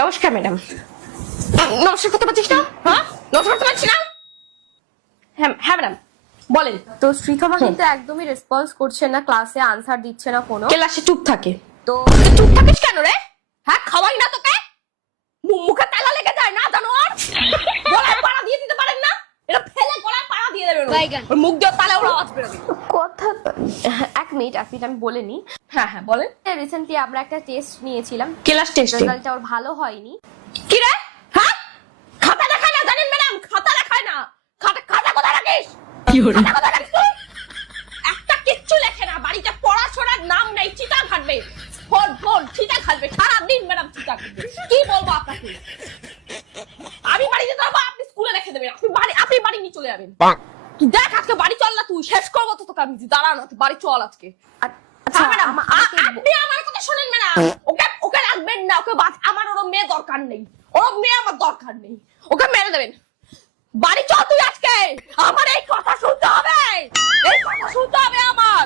নমস্কার ম্যাডাম। নমস্কার করতে পারছিস না? হ্যাঁ, নমস্কার করতে পারছি না। হ্যাঁ হ্যাঁ ম্যাডাম বলেন। তো শ্রীখমা কিন্তু একদমই রেসপন্স করছে না, ক্লাসে আনসার দিচ্ছে না কোনো। ক্লাসে চুপ থাকে। তো চুপ থাকিস কেন রে? হ্যাঁ, খাওয়াই না তোকে? মুখে তালা লেগে যায় না জানোয়ার? গলায় পাড়া দিয়ে দিতে পারেন না? এটা ফেলে গলায় পাড়া দিয়ে দেবেন। ওর মুখ দিয়ে তালে ওর আওয়াজ বেরোবে। কথা এক মিনিট আমি বলে নি। হ্যাঁ হ্যাঁ বলেন। রিসেন্টলি আমরা একটা টেস্ট নিয়েছিলাম, ক্লাস টেস্টে রেজাল্টটা ওর ভালো হয়নি। কি রে? হ্যাঁ, খাতা দেখায় না জানেন ম্যাডাম? খাতা দেখায় না। খাতা কোথায় রাখিস? কি হলো? খাতা কোথায় রাখিস তুই? একটা কিচ্ছু লেখে না, বাড়িতে পড়াশোনার নাম নেই, চিটা ঘাটবে। ফোন চিটা ঘাটবে সারাদিন ম্যাডাম, চিটা ঘাটবে। কি বলবো আপনাকে? আমি বাড়িতে যাবো, আপনি স্কুলে রেখে দেবেন। আপনি বাড়ি নিয়ে চলে যাবেন। তুই দেখ আজকে বাড়ি চল না, তুই শেষ করবো তো তোকে আমি। দাঁড়া না, তুই বাড়ি চল আজকে। আচ্ছা ম্যাডাম আপনি আমার কথা শুনেন ম্যাডাম। ওকে রাখবেন না, ওকে আমার ওর মেয়ে দরকার নেই। ওর মেয়ে আমার দরকার নেই, ওকে মেরে দেবেন। বাড়ি চল তুই আজকে। আমার এই কথা শুনতে হবে, এই কথা শুনতে হবে আমার।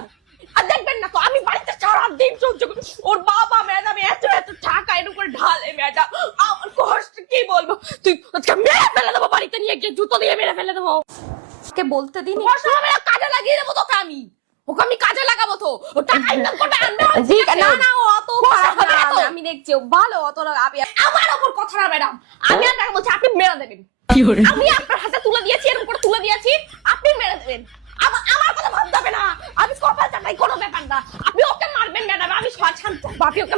আর দেখবেন না তো আমি বাড়িতে সারাদিন সহ্য করি। ওর বাবা ম্যাডাম এত টাকা এর উপরে ঢালে ম্যাডাম, আমার কষ্ট কি বলবো। তুই আজকে মেরে ফেলে দেবো, বাড়িতে নিয়ে গিয়ে জুতো দিয়ে মেরে ফেলে দেবো। কে বলতে দিন, কাজে লাগিয়ে দেবো তোকে আমি। ওকে আমি কাজে লাগাবো তো। ও টাকা ইনকাম করবে আনবে। না না ও অত আমি দেখছি ও ভালো, অত আমার ওপর কথা না ম্যাডাম। আমি আপনাকে বলছি আপনি মেরে দেবেন। আমি আপনার হাতে তুলে দিয়েছি, এর উপরে তুলে দিয়েছি, আপনি মেরে দেবেন। আমার কথা ভাবতে হবে না। আমি কপাল চাটাই কোনো ব্যাপার না। আপনি ওকে মারবেন ম্যাডাম, আমি শান্ত। আপনি ওকে